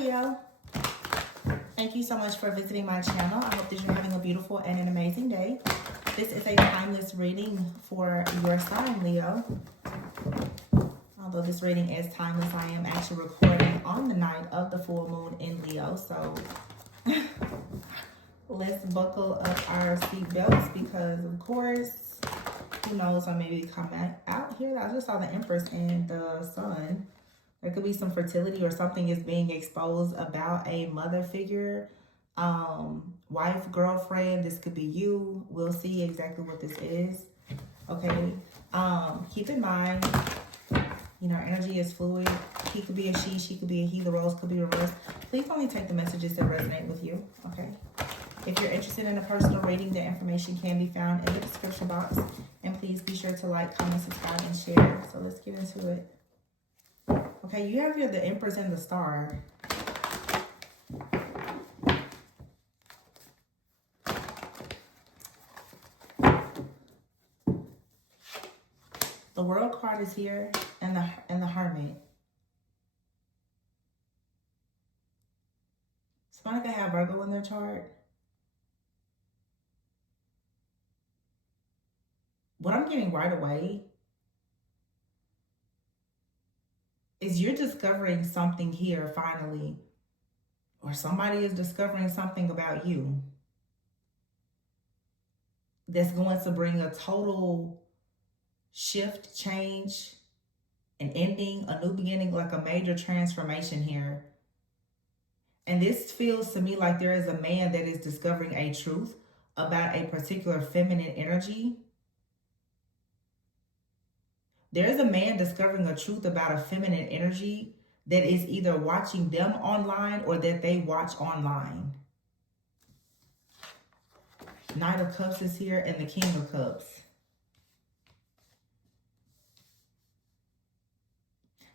Leo. Thank you so much for visiting my channel. I hope that you're having a beautiful and an amazing day. This is a timeless reading for your sign, Leo. Although this reading is timeless, I am actually recording on the night of the full moon in Leo. So let's buckle up our seatbelts because, of course, who knows what may be coming out here. I just saw the Empress and the Sun. There could be some fertility or something is being exposed about a mother figure, wife, girlfriend. This could be you. We'll see exactly what this is. Okay. Keep in mind, you know, energy is fluid. He could be a she could be a he. The roles could be reversed. Please only take the messages that resonate with you. Okay. If you're interested in a personal reading, the information can be found in the description box. And please be sure to like, comment, subscribe, and share. So let's get into it. Okay, you have here the Empress and the Star. The World card is here, and the Hermit. Somebody could have Virgo in their chart. What I'm getting right away is you're discovering something here finally, or somebody is discovering something about you that's going to bring a total shift, change, an ending, a new beginning, like a major transformation here. And this feels to me like there is a man that is discovering a truth about a particular feminine energy. There is a man discovering a truth about a feminine energy that is either watching them online or that they watch online. Knight of Cups is here and the King of Cups.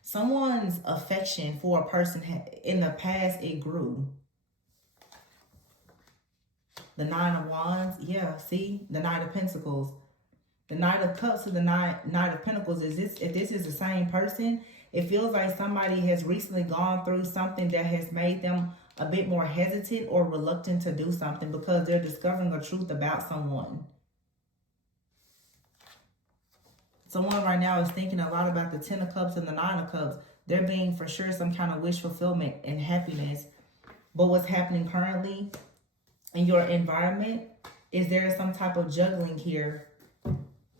Someone's affection for a person in the past, it grew. The Nine of Wands, yeah, see? The Knight of Pentacles. The Knight of Cups and the Knight of Pentacles. If this is the same person, it feels like somebody has recently gone through something that has made them a bit more hesitant or reluctant to do something because they're discovering a truth about someone. Someone right now is thinking a lot about the Ten of Cups and the Nine of Cups. There being for sure some kind of wish fulfillment and happiness. But what's happening currently in your environment is there is some type of juggling here.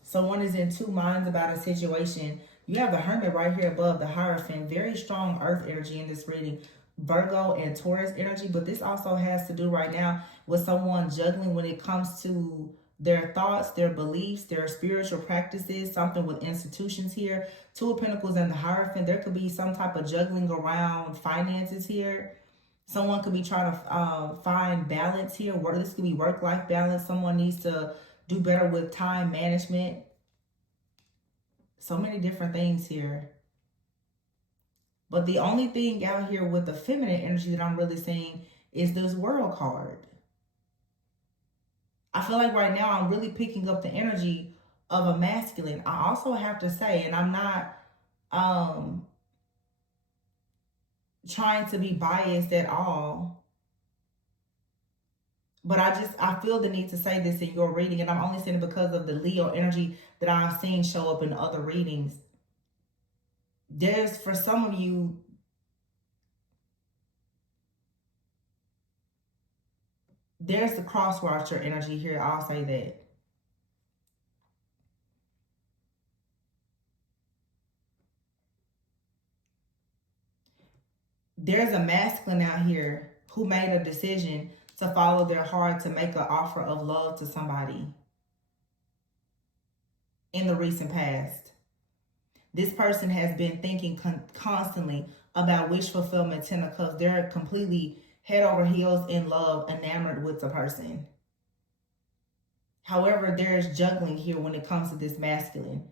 Someone is in two minds about a situation. You have the Hermit right here above the Hierophant. Very strong earth energy in this reading. Virgo and Taurus energy. But this also has to do right now with someone juggling when it comes to their thoughts, their beliefs, their spiritual practices. Something with institutions here. Two of Pentacles and the Hierophant. There could be some type of juggling around finances here. Someone could be trying to find balance here. This could be work-life balance. Someone needs to do better with time management. So many different things here. But the only thing out here with the feminine energy that I'm really seeing is this World card. I feel like right now I'm really picking up the energy of a masculine. I also have to say, and I'm not trying to be biased at all, but I feel the need to say this in your reading, and I'm only saying it because of the Leo energy that I've seen show up in other readings. There's, for some of you, there's the cross-watcher energy here. I'll say that. There's a masculine out here who made a decision to follow their heart, to make an offer of love to somebody in the recent past. This person has been thinking constantly about wish fulfillment, Ten of Cups. They're completely head over heels in love, enamored with the person. However, there's juggling here when it comes to this masculine.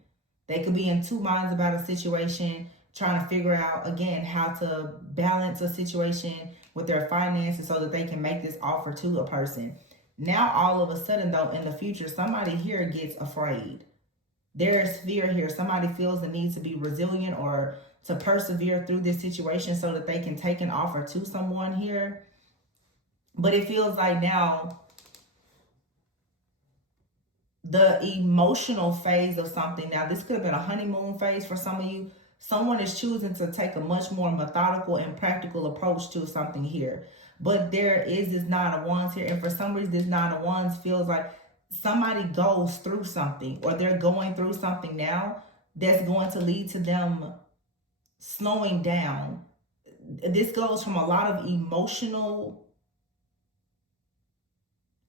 They could be in two minds about a situation, trying to figure out, again, how to balance a situation with their finances so that they can make this offer to a person. Now, all of a sudden, though, in the future, somebody here gets afraid. There is fear here. Somebody feels the need to be resilient, or to persevere through this situation so that they can take an offer to someone here. But it feels like now the emotional phase of something, now this could have been a honeymoon phase for some of you. Someone is choosing to take a much more methodical and practical approach to something here. But there is this Nine of Wands here. And for some reason, this Nine of Wands feels like somebody goes through something, or they're going through something now that's going to lead to them slowing down. This goes from a lot of emotional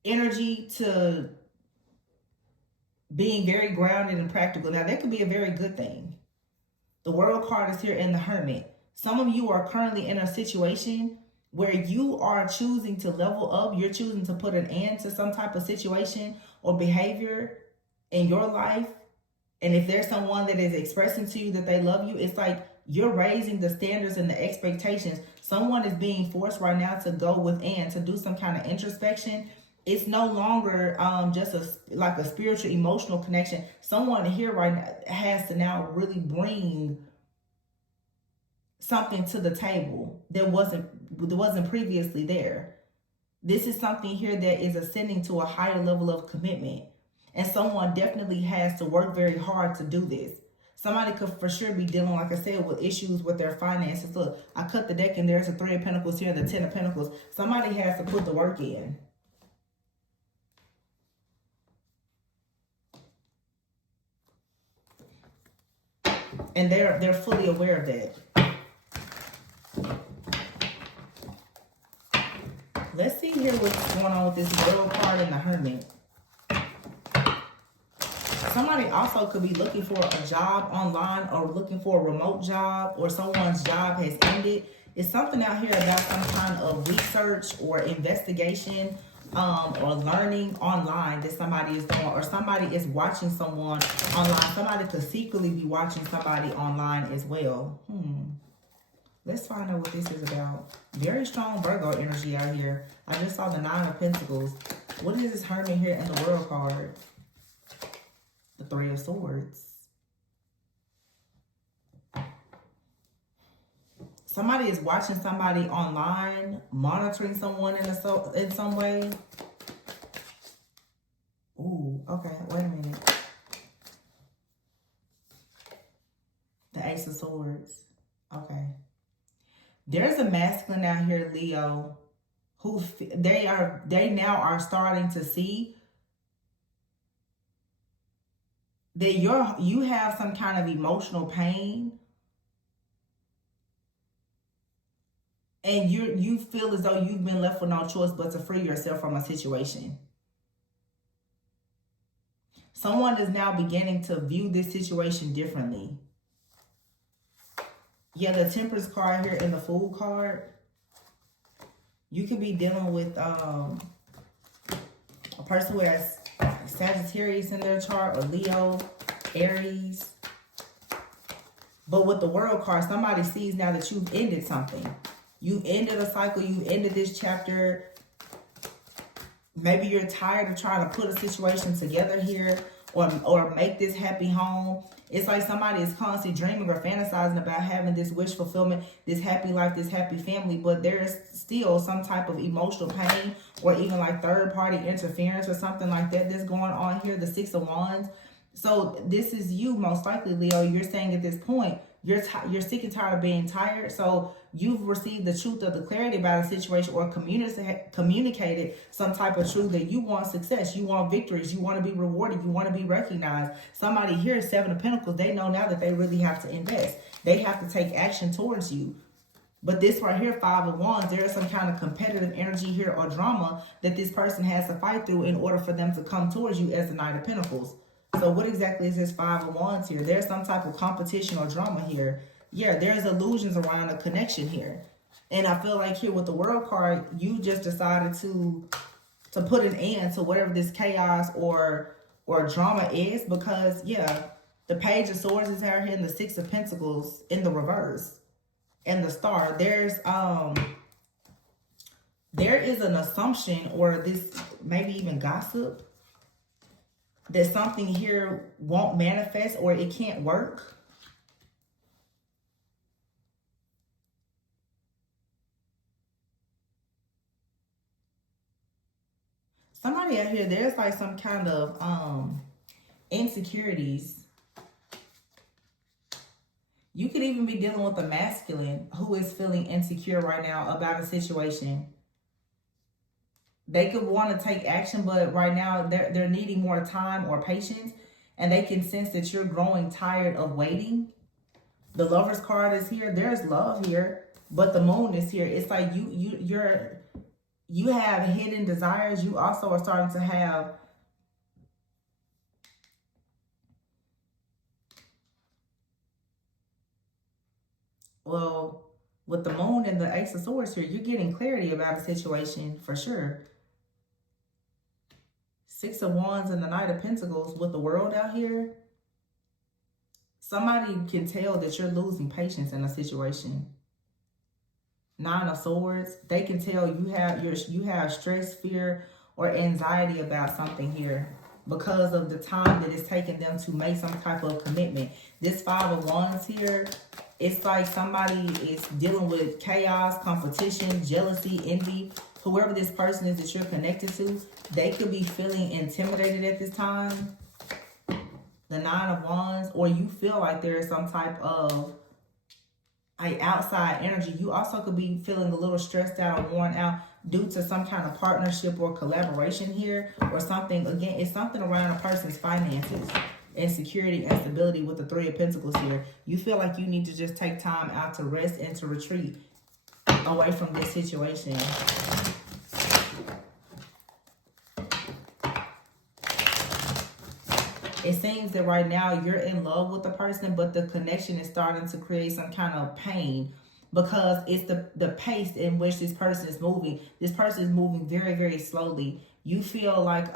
energy to being very grounded and practical. Now, that could be a very good thing. The World card is here in the Hermit. Some of you are currently in a situation where you are choosing to level up. You're choosing to put an end to some type of situation or behavior in your life. And if there's someone that is expressing to you that they love you, it's like you're raising the standards and the expectations. Someone is being forced right now to go within, to do some kind of introspection. It's no longer just like a spiritual, emotional connection. Someone here right now has to now really bring something to the table that wasn't previously there. This is something here that is ascending to a higher level of commitment. And someone definitely has to work very hard to do this. Somebody could for sure be dealing, like I said, with issues with their finances. Look, I cut the deck and there's a Three of Pentacles here and the Ten of Pentacles. Somebody has to put the work in. And they're fully aware of that. Let's see here what's going on with this World card and the Hermit. Somebody also could be looking for a job online or looking for a remote job, or someone's job has ended. It's something out here about some kind of research or investigation or learning online that somebody is doing, or somebody is watching someone online. Somebody could secretly be watching somebody online as well. Let's find out what this is about. Very strong Virgo energy out here. I just saw the Nine of Pentacles. What is this Hermit here in the World card? The Three of Swords. Somebody is watching somebody online, monitoring someone in some way. Ooh, okay, wait a minute. The Ace of Swords. Okay. There's a masculine out here, Leo, who they now are starting to see that you have some kind of emotional pain, and you feel as though you've been left with no choice but to free yourself from a situation. Someone is now beginning to view this situation differently. Yeah, the Temperance card here and the Fool card. You could be dealing with a person who has Sagittarius in their chart, or Leo, Aries. But with the World card, somebody sees now that you've ended something. You've ended a cycle. You've ended this chapter. Maybe you're tired of trying to put a situation together here, or make this happy home. It's like somebody is constantly dreaming or fantasizing about having this wish fulfillment, this happy life, this happy family, but there's still some type of emotional pain, or even like third-party interference or something like that that's going on here, the Six of Wands. So this is you, most likely, Leo. You're saying at this point, you're sick and tired of being tired. So you've received the truth of the clarity about a situation, or communicated some type of truth that you want success, you want victories, you want to be rewarded, you want to be recognized. Somebody here, Seven of Pentacles, they know now that they really have to invest. They have to take action towards you. But this right here, Five of Wands, there is some kind of competitive energy here or drama that this person has to fight through in order for them to come towards you as the Knight of Pentacles. So what exactly is this Five of Wands here? There's some type of competition or drama here. Yeah, there's illusions around a connection here. And I feel like here with the World card, you just decided to put an end to whatever this chaos or drama is, because, yeah, the Page of Swords is out here and the Six of Pentacles in the reverse. And the Star. There is an assumption, or this maybe even gossip, that something here won't manifest or it can't work. Somebody out here, there's like some kind of insecurities. You could even be dealing with a masculine who is feeling insecure right now about a situation. They could want to take action, but right now they're needing more time or patience, and they can sense that you're growing tired of waiting. The Lover's card is here. There's love here, but the Moon is here. It's like you have hidden desires. You also are starting to have with the Moon and the Ace of Swords here, you're getting clarity about a situation for sure. Six of Wands and the Knight of Pentacles with the World out here. Somebody can tell that you're losing patience in a situation. Nine of Swords. They can tell you have stress, fear, or anxiety about something here because of the time that it's taking them to make some type of commitment. This Five of Wands here, it's like somebody is dealing with chaos, competition, jealousy, envy. Whoever this person is that you're connected to, they could be feeling intimidated at this time. The Nine of Wands, or you feel like there is some type of outside energy. You also could be feeling a little stressed out or worn out due to some kind of partnership or collaboration here, or something. Again, it's something around a person's finances and security and stability with the Three of Pentacles here. You feel like you need to just take time out to rest and to retreat away from this situation. It seems that right now you're in love with the person, but the connection is starting to create some kind of pain because it's the pace in which this person is moving. This person is moving very, very slowly. You feel like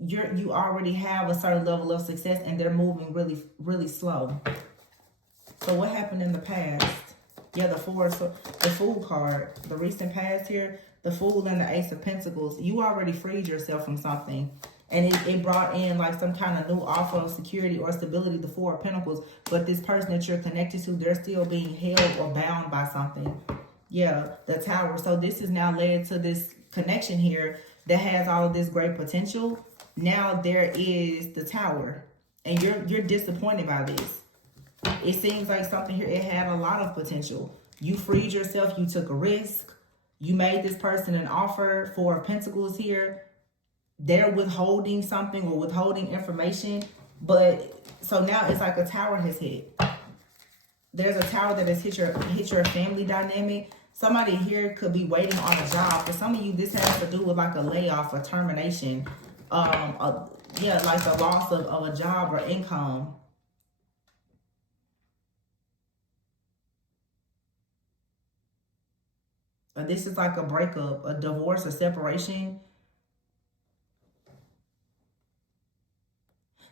you already have a certain level of success and they're moving really, really slow. So what happened in the past? Yeah, the Fool card, the recent past here, the Fool and the Ace of Pentacles. You already freed yourself from something. And it brought in like some kind of new offer of security or stability, the Four of Pentacles. But this person that you're connected to, they're still being held or bound by something. Yeah, the Tower. So this is now led to this connection here that has all of this great potential. Now there is the Tower. And you're disappointed by this. It seems like something here, it had a lot of potential. You freed yourself. You took a risk. You made this person an offer. Four of Pentacles here. They're withholding something or withholding information. But so now it's like a tower has hit. There's a tower that has hit your family dynamic. Somebody here could be waiting on a job. For some of you, this has to do with like a layoff or termination. Yeah, like the loss of a job or income. This is like a breakup, a divorce, a separation.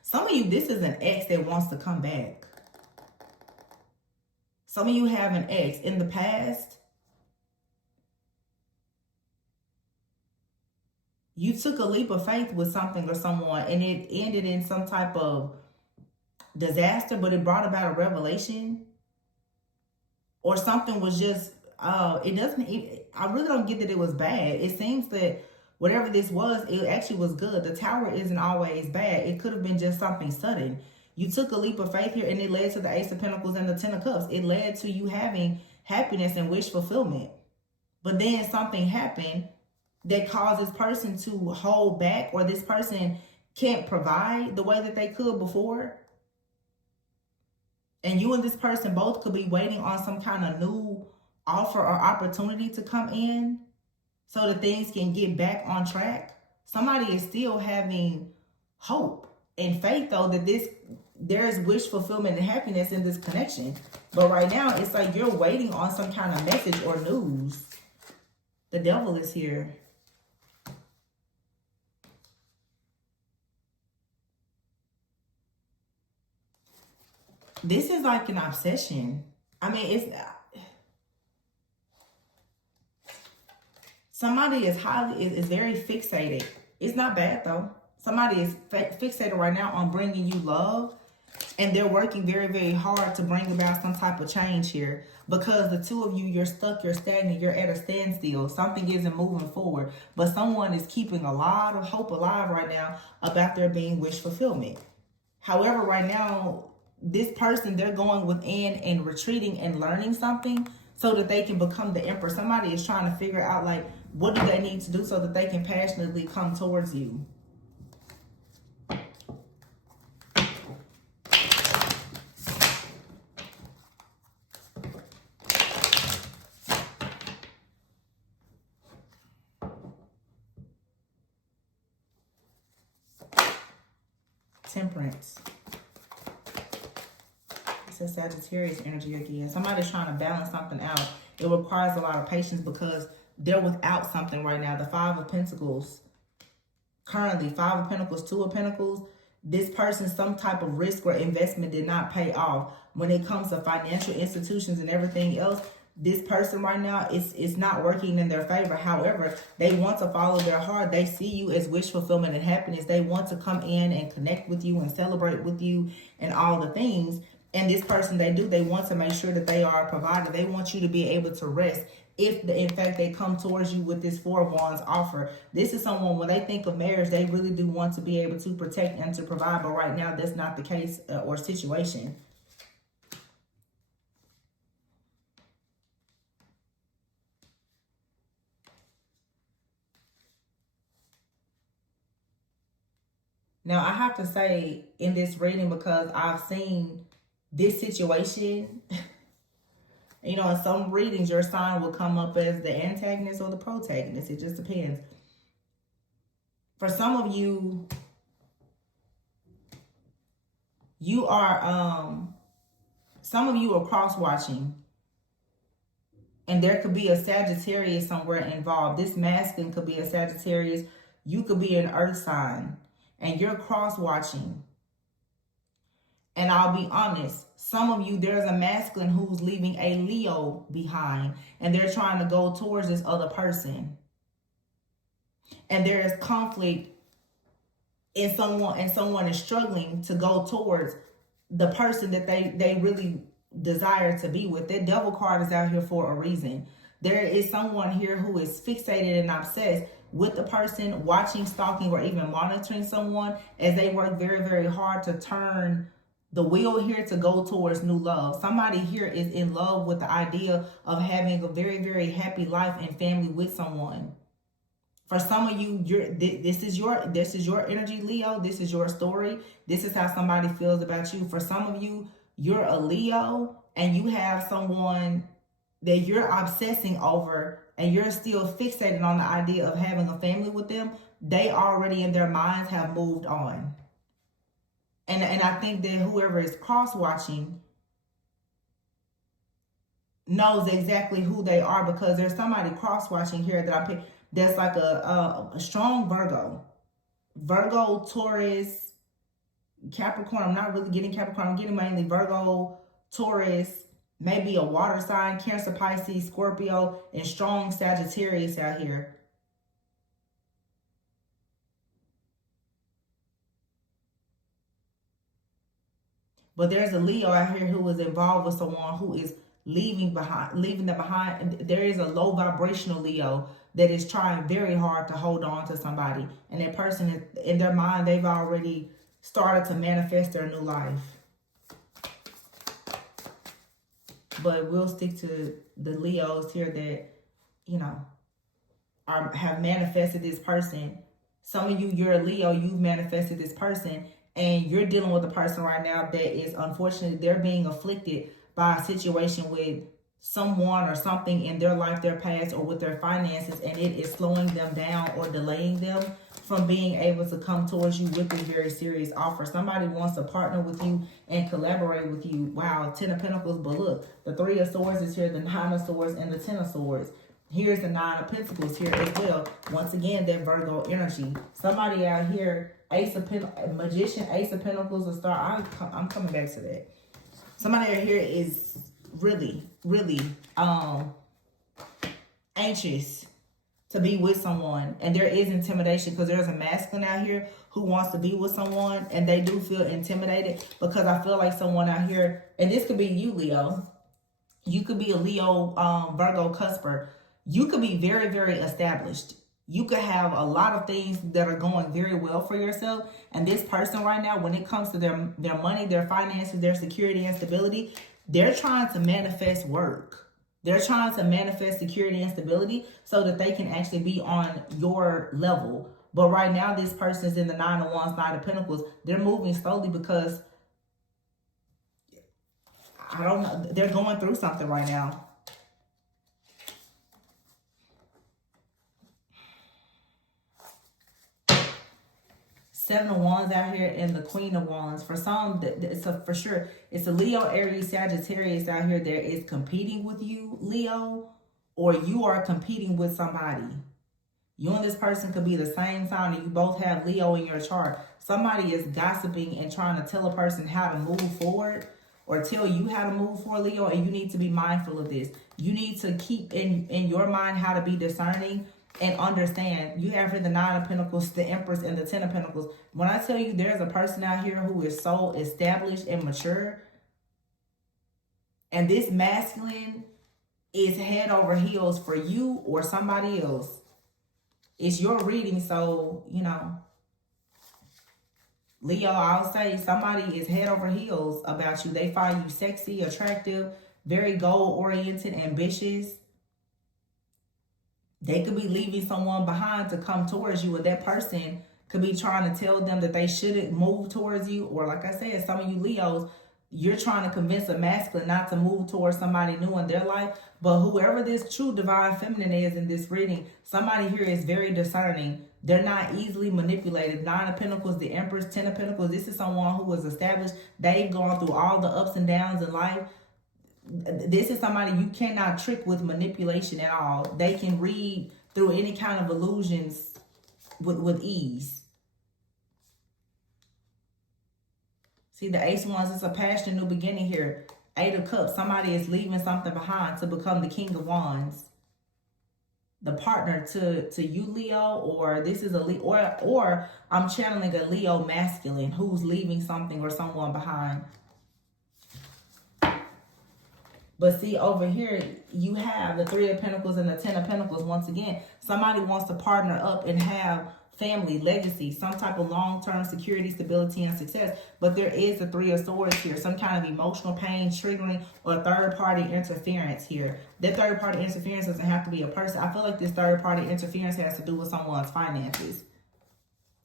Some of you, this is an ex that wants to come back. Some of you have an ex in the past. You took a leap of faith with something or someone and it ended in some type of disaster, but it brought about a revelation. Or something was just, I really don't get that it was bad. It seems that whatever this was, it actually was good. The Tower isn't always bad. It could have been just something sudden. You took a leap of faith here and it led to the Ace of Pentacles and the Ten of Cups. It led to you having happiness and wish fulfillment. But then something happened that caused this person to hold back, or this person can't provide the way that they could before. And you and this person both could be waiting on some kind of new offer or opportunity to come in so that things can get back on track. Somebody is still having hope and faith, though, that there's wish fulfillment and happiness in this connection. But right now, it's like you're waiting on some kind of message or news. The Devil is here. This is like an obsession. I mean, it's... Somebody is very fixated. It's not bad, though. Somebody is fixated right now on bringing you love And they're working very, very hard to bring about some type of change here. Because the two of you, you're stuck, you're stagnant, you're at a standstill. Something isn't moving forward. But someone is keeping a lot of hope alive right now about there being wish fulfillment. However, right now, this person, they're going within and retreating and learning something so that they can become the emperor. Somebody is trying to figure out, like, what do they need to do so that they can passionately come towards you. Temperance. It's a Sagittarius energy again. Somebody's trying to balance something out. It requires a lot of patience because they're without something right now. The Five of Pentacles. Currently, Five of Pentacles, Two of Pentacles. This person, some type of risk or investment did not pay off. When it comes to financial institutions and everything else, this person right now, it's not working in their favor. However, they want to follow their heart. They see you as wish fulfillment and happiness. They want to come in and connect with you and celebrate with you and all the things. And this person, they want to make sure that they are a provider. They want you to be able to rest. If in fact they come towards you with this Four of Wands offer, this is someone, when they think of marriage, they really do want to be able to protect and to provide. But right now, that's not the case or situation. Now, I have to say in this reading, because I've seen this situation, you know, in some readings, your sign will come up as the antagonist or the protagonist. It just depends. For some of you, some of you are cross-watching. And there could be a Sagittarius somewhere involved. This masculine could be a Sagittarius. You could be an earth sign. And you're cross-watching. And I'll be honest, some of you, there's a masculine who's leaving a Leo behind. And they're trying to go towards this other person. And there is conflict in someone, and someone is struggling to go towards the person that they really desire to be with. That Devil card is out here for a reason. There is someone here who is fixated and obsessed with the person, watching, stalking, or even monitoring someone as they work very, very hard to turn the wheel here to go towards new love. Somebody here is in love with the idea of having a very, very happy life and family with someone. For some of you, this is your energy, Leo. This is your story. This is how somebody feels about you. For some of you, you're a Leo and you have someone that you're obsessing over and you're still fixated on the idea of having a family with them. They already in their minds have moved on. And I think that whoever is cross-watching knows exactly who they are, because there's somebody cross-watching here that I picked that's like a strong Virgo. Virgo, Taurus, Capricorn. I'm not really getting Capricorn. I'm getting mainly Virgo, Taurus, maybe a water sign, Cancer, Pisces, Scorpio, and strong Sagittarius out here. But there's a Leo out here who is involved with someone who is leaving them behind. There is a low vibrational Leo that is trying very hard to hold on to somebody. And that person, in their mind, they've already started to manifest their new life. But we'll stick to the Leos here that, you know, have manifested this person. Some of you, you're a Leo, you've manifested this person, and you're dealing with a person right now that is, unfortunately, they're being afflicted by a situation with someone or something in their life, their past, or with their finances, and it is slowing them down or delaying them from being able to come towards you with this very serious offer. Somebody wants to partner with you and collaborate with you. Wow, Ten of Pentacles, but look, the Three of Swords is here, the Nine of Swords, and the Ten of Swords. Here's the Nine of Pentacles here as well. Once again, that Virgo energy. Somebody out here, Ace of Pentacles, Magician, Ace of Pentacles, a Star. I'm coming back to that. Somebody out here is really, really anxious to be with someone. And there is intimidation because there's a masculine out here who wants to be with someone, and they do feel intimidated because I feel like someone out here, and this could be you, Leo. You could be a Leo, Virgo cusper. You could be very, very established. You could have a lot of things that are going very well for yourself. And this person right now, when it comes to their money, their finances, their security and stability, they're trying to manifest work. They're trying to manifest security and stability so that they can actually be on your level. But right now, this person is in the 9 of Wands, 9 of Pentacles. They're moving slowly because, I don't know, they're going through something right now. Seven of Wands out here and the Queen of Wands. For some, for sure, it's a Leo, Aries, Sagittarius out here that is competing with you, Leo, or you are competing with somebody. You and this person could be the same sign, and you both have Leo in your chart. Somebody is gossiping and trying to tell a person how to move forward, or tell you how to move forward, Leo, and you need to be mindful of this. You need to keep in your mind how to be discerning and understand. You have here the 9 of Pentacles, the Empress, and the 10 of Pentacles. When I tell you there's a person out here who is so established and mature, and this masculine is head over heels for you or somebody else. It's your reading, so, you know, Leo, I'll say somebody is head over heels about you. They find you sexy, attractive, very goal-oriented, ambitious. They could be leaving someone behind to come towards you, and that person could be trying to tell them that they shouldn't move towards you. Or like I said, some of you Leos, you're trying to convince a masculine not to move towards somebody new in their life. But whoever this true divine feminine is in this reading, somebody here is very discerning. They're not easily manipulated. 9 of Pentacles, the Empress, 10 of Pentacles. This is someone who was established. They've gone through all the ups and downs in life. This is somebody you cannot trick with manipulation at all. They can read through any kind of illusions with ease. See, the Ace of Wands is a passion, new beginning here. 8 of Cups, somebody is leaving something behind to become the King of Wands. The partner to you, Leo, or this is a Leo, or I'm channeling a Leo masculine who's leaving something or someone behind. But see, over here, you have the 3 of Pentacles and the 10 of Pentacles. Once again, somebody wants to partner up and have family, legacy, some type of long-term security, stability, and success. But there is the 3 of Swords here, some kind of emotional pain, triggering, or third-party interference here. That third-party interference doesn't have to be a person. I feel like this third-party interference has to do with someone's finances.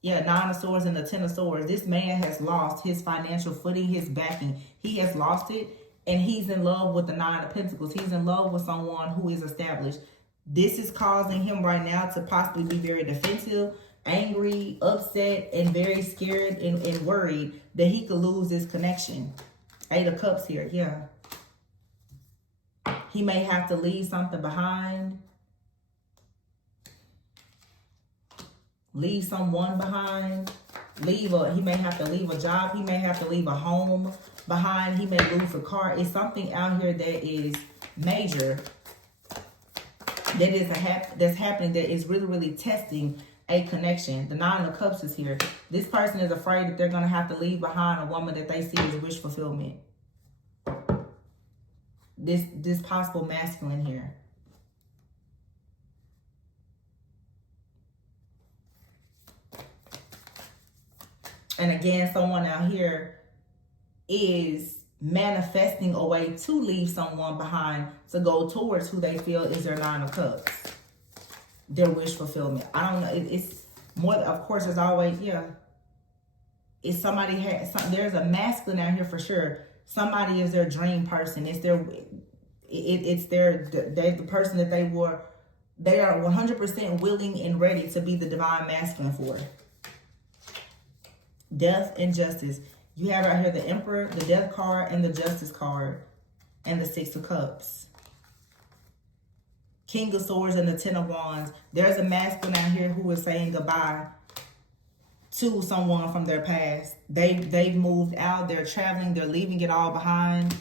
Yeah, 9 of Swords and the 10 of Swords. This man has lost his financial footing, his backing. He has lost it, and he's in love with the 9 of Pentacles. He's in love with someone who is established. This is causing him right now to possibly be very defensive, angry, upset, and very scared and worried that he could lose this connection. 8 of Cups here, yeah. He may have to leave something behind. Leave someone behind. He may have to leave a job. He may have to leave a home behind. He may lose a car. It's something out here that is major. That's happening that is really, really testing a connection. The 9 of Cups is here. This person is afraid that they're going to have to leave behind a woman that they see as wish fulfillment. This possible masculine here. And again, someone out here is manifesting a way to leave someone behind to go towards who they feel is their 9 of Cups. Their wish fulfillment. I don't know. It's more, of course, as always, yeah. It's somebody there's a masculine out here for sure. Somebody is their dream person. It's the person that they are 100% willing and ready to be the divine masculine for. Death and Justice. You have right here the Emperor, the Death card, and the Justice card, and the 6 of Cups. King of Swords and the 10 of Wands. There's a masculine out here who is saying goodbye to someone from their past. They've moved out. They're traveling. They're leaving it all behind.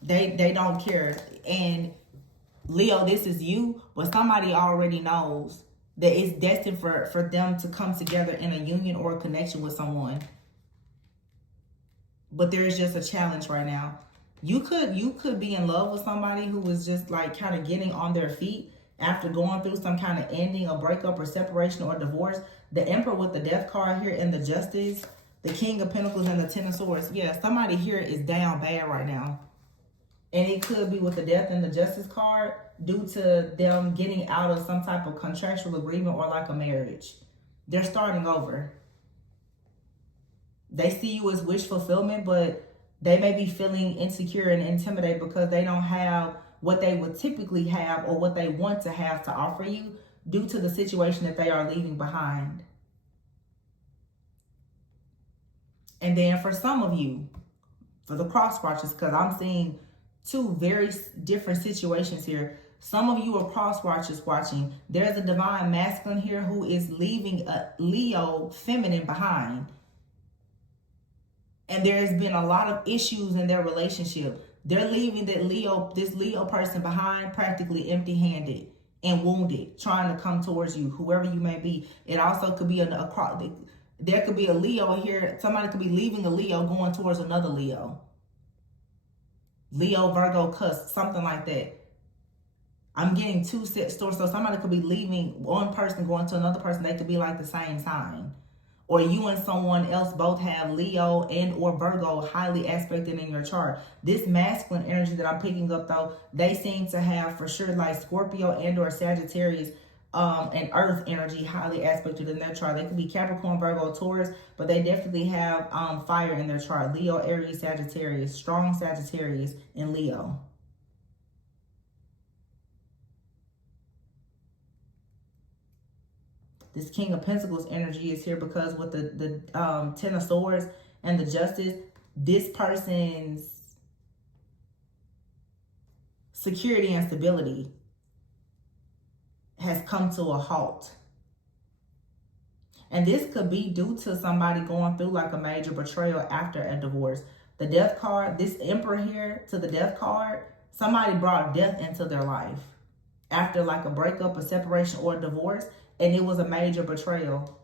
They don't care. And Leo, this is you, but somebody already knows that it's destined for them to come together in a union or a connection with someone. But there is just a challenge right now. You could be in love with somebody who was just like kind of getting on their feet after going through some kind of ending, a breakup or separation or divorce. The Emperor with the Death card here and the Justice, the King of Pentacles and the Ten of Swords. Yeah, somebody here is down bad right now. And it could be with the Death and the Justice card due to them getting out of some type of contractual agreement or like a marriage. They're starting over. They see you as wish fulfillment, but they may be feeling insecure and intimidated because they don't have what they would typically have or what they want to have to offer you due to the situation that they are leaving behind. And then for some of you, for the cross watchers, because I'm seeing two very different situations here. Some of you are cross watchers watching. There's a divine masculine here who is leaving a Leo feminine behind. And there's been a lot of issues in their relationship. They're leaving this Leo person behind practically empty-handed and wounded, trying to come towards you, whoever you may be. It also could be there could be a Leo here. Somebody could be leaving a Leo going towards another Leo. Leo, Virgo, Cusp, something like that. I'm getting two set stories. So somebody could be leaving one person going to another person. They could be like the same sign. Or you and someone else both have Leo and or Virgo highly aspected in your chart. This masculine energy that I'm picking up though, they seem to have for sure like Scorpio and or Sagittarius and Earth energy highly aspected in their chart. They could be Capricorn, Virgo, Taurus, but they definitely have fire in their chart. Leo, Aries, Sagittarius, strong Sagittarius, and Leo. This King of Pentacles energy is here because with the Ten of Swords and the Justice, this person's security and stability has come to a halt. And this could be due to somebody going through like a major betrayal after a divorce. The Death card, this Emperor here to the Death card, somebody brought death into their life after like a breakup, a separation, or a divorce. And it was a major betrayal.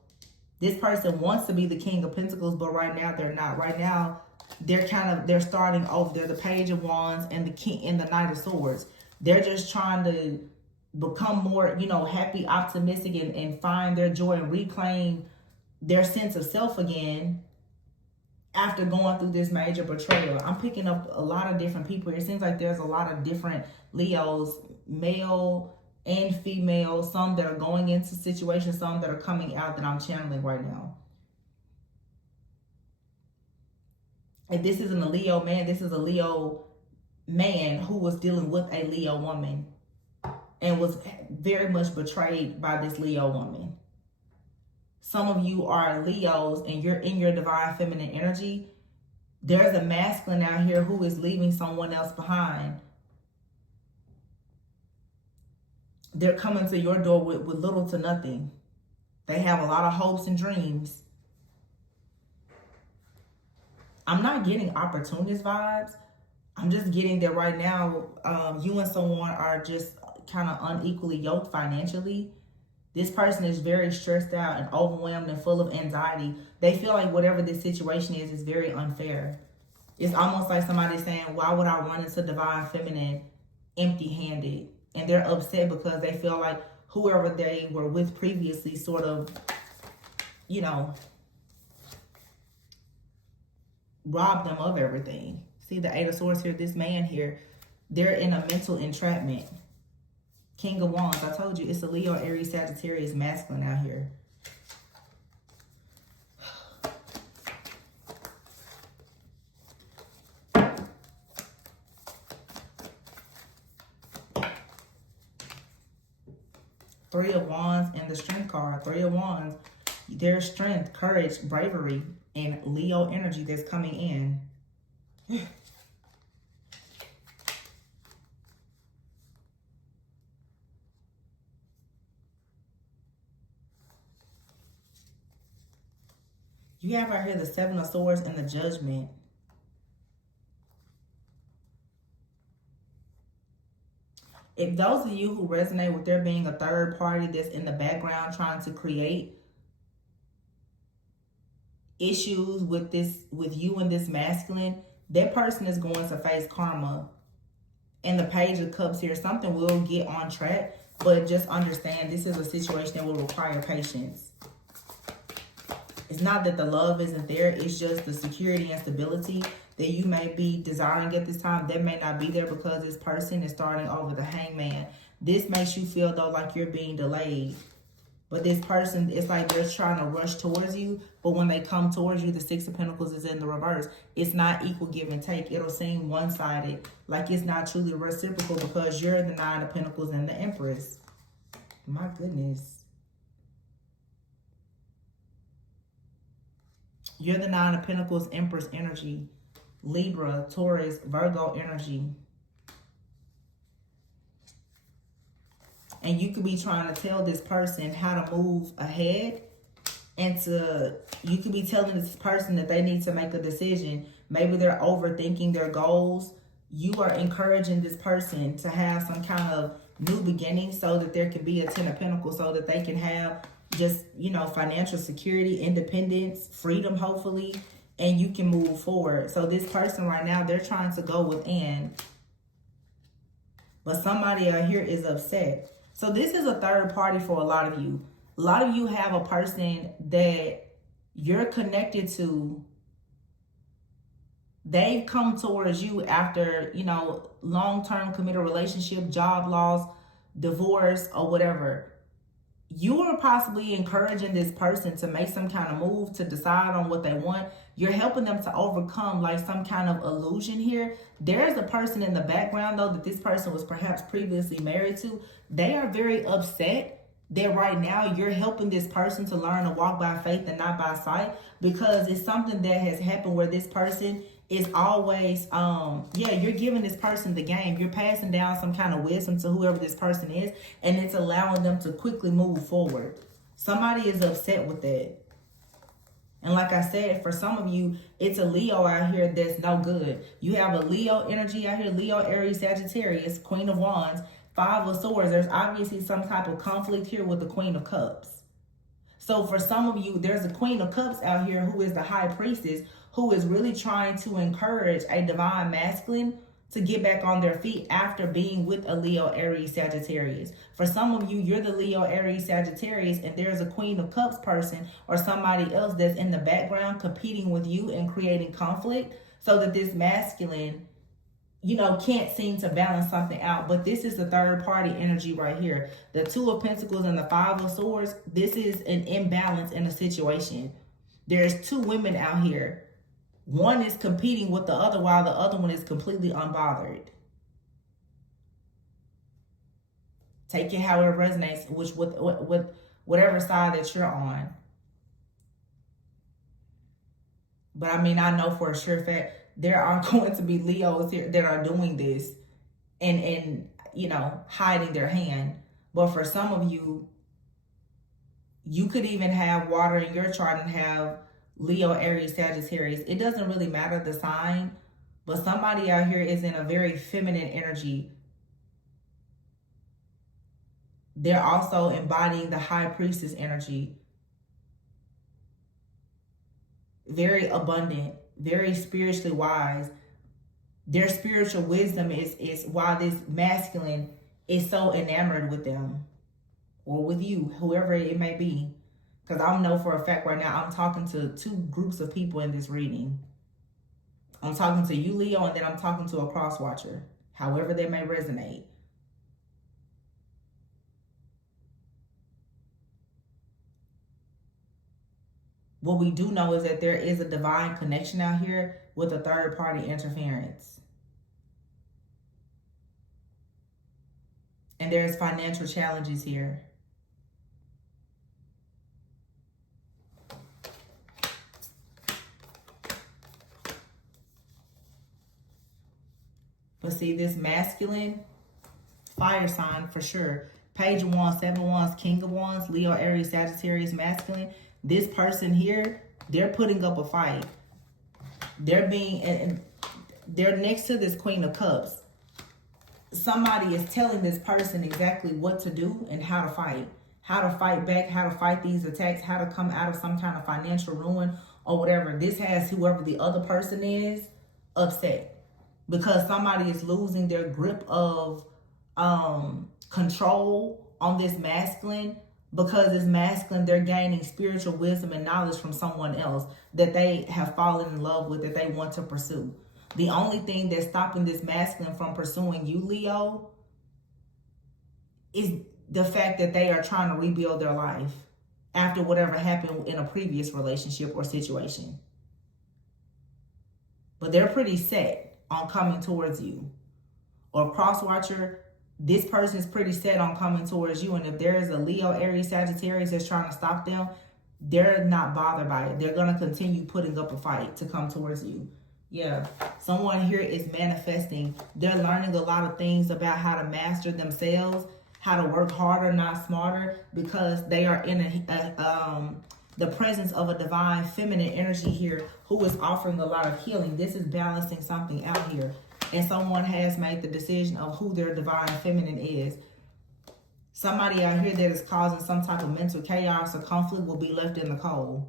This person wants to be the King of Pentacles, but right now they're not. Right now, they're starting over. They're the Page of Wands and the King and the Knight of Swords. They're just trying to become more, happy, optimistic, and find their joy and reclaim their sense of self again after going through this major betrayal. I'm picking up a lot of different people here. It seems like there's a lot of different Leos, male and female, some that are going into situations, some that are coming out that I'm channeling right now. And this isn't a Leo man, this is a Leo man who was dealing with a Leo woman and was very much betrayed by this Leo woman. Some of you are Leos and you're in your divine feminine energy. There's a masculine out here who is leaving someone else behind. They're coming to your door with little to nothing. They have a lot of hopes and dreams. I'm not getting opportunist vibes. I'm just getting that right now, you and someone are just kind of unequally yoked financially. This person is very stressed out and overwhelmed and full of anxiety. They feel like whatever this situation is very unfair. It's almost like somebody saying, why would I run into divine feminine empty-handed? And they're upset because they feel like whoever they were with previously sort of, robbed them of everything. See the Eight of Swords here, this man here, they're in a mental entrapment. King of Wands, I told you, it's a Leo, Aries, Sagittarius masculine out here. Three of Wands and the Strength card. Three of Wands, there's strength, courage, bravery, and Leo energy that's coming in. You have right here the Seven of Swords and the Judgment. If those of you who resonate with there being a third party that's in the background trying to create issues with you and this masculine, that person is going to face karma. And the Page of Cups here, something will get on track, but just understand this is a situation that will require patience. It's not that the love isn't there, it's just the security and stability that you may be desiring at this time that may not be there because this person is starting over the Hangman. This makes you feel though like you're being delayed. But this person, it's like they're trying to rush towards you. But when they come towards you, the Six of Pentacles is in the reverse. It's not equal give and take. It'll seem one-sided. Like it's not truly reciprocal because you're the Nine of Pentacles and the Empress. My goodness. You're the Nine of Pentacles, Empress energy. Libra, Taurus, Virgo energy. And you could be trying to tell this person how to move ahead. And you could be telling this person that they need to make a decision. Maybe they're overthinking their goals. You are encouraging this person to have some kind of new beginning so that there can be a Ten of Pentacles so that they can have just, you know, financial security, independence, freedom, hopefully. And you can move forward. So this person right now, they're trying to go within. But somebody out here is upset. So this is a third party for a lot of you. A lot of you have a person that you're connected to. They've come towards you after, you know, long-term committed relationship, job loss, divorce, or whatever. You are possibly encouraging this person to make some kind of move, to decide on what they want. You're helping them to overcome like some kind of illusion here. There's a person in the background, though, that this person was perhaps previously married to. They are very upset that right now you're helping this person to learn to walk by faith and not by sight, because it's something that has happened where this person is always, you're giving this person the game. You're passing down some kind of wisdom to whoever this person is, and it's allowing them to quickly move forward. Somebody is upset with that. And like I said, for some of you, it's a Leo out here that's no good. You have a Leo energy out here, Leo, Aries, Sagittarius, Queen of Wands, Five of Swords. There's obviously some type of conflict here with the Queen of Cups. So for some of you, there's a Queen of Cups out here who is the High Priestess, who is really trying to encourage a divine masculine to get back on their feet after being with a Leo, Aries, Sagittarius. For some of you, you're the Leo, Aries, Sagittarius, and there's a Queen of Cups person or somebody else that's in the background competing with you and creating conflict so that this masculine, you know, can't seem to balance something out. But this is the third party energy right here. The Two of Pentacles and the Five of Swords. This is an imbalance in a situation. There's two women out here. One is competing with the other while the other one is completely unbothered. Take it how it resonates, with whatever side that you're on. But I mean, I know for a sure fact there are going to be Leos here that are doing this and you know, hiding their hand. But for some of you, you could even have water in your chart and have Leo, Aries, Sagittarius. It doesn't really matter the sign, but somebody out here is in a very feminine energy. They're also embodying the High Priestess energy. Very abundant, very spiritually wise. Their spiritual wisdom is why this masculine is so enamored with them or with you, whoever it may be. Because I know for a fact right now, I'm talking to two groups of people in this reading. I'm talking to you, Leo, and then I'm talking to a cross watcher, however they may resonate. What we do know is that there is a divine connection out here with a third party interference. And there's financial challenges here. But see, this masculine, fire sign for sure. Page of Wands, Seven of Wands, King of Wands, Leo, Aries, Sagittarius, masculine. This person here, they're putting up a fight. They're next to this Queen of Cups. somebody is telling this person exactly what to do and how to fight back, how to fight these attacks, how to come out of some kind of financial ruin or whatever. This has whoever the other person is upset because somebody is losing their grip of control on this masculine. Because it's masculine, they're gaining spiritual wisdom and knowledge from someone else that they have fallen in love with, that they want to pursue. The only thing that's stopping this masculine from pursuing you, Leo, is the fact that they are trying to rebuild their life after whatever happened in a previous relationship or situation. But they're pretty set on coming towards you. Or cross-watcher, this person is pretty set on coming towards you. And if there is a Leo, Aries, Sagittarius that's trying to stop them, they're not bothered by it. They're going to continue putting up a fight to come towards you. Yeah, someone here is manifesting. They're learning a lot of things about how to master themselves, how to work harder, not smarter, because they are in the presence of a divine feminine energy here who is offering a lot of healing. This is balancing something out here. And someone has made the decision of who their divine feminine is. Somebody out here that is causing some type of mental chaos or conflict will be left in the cold.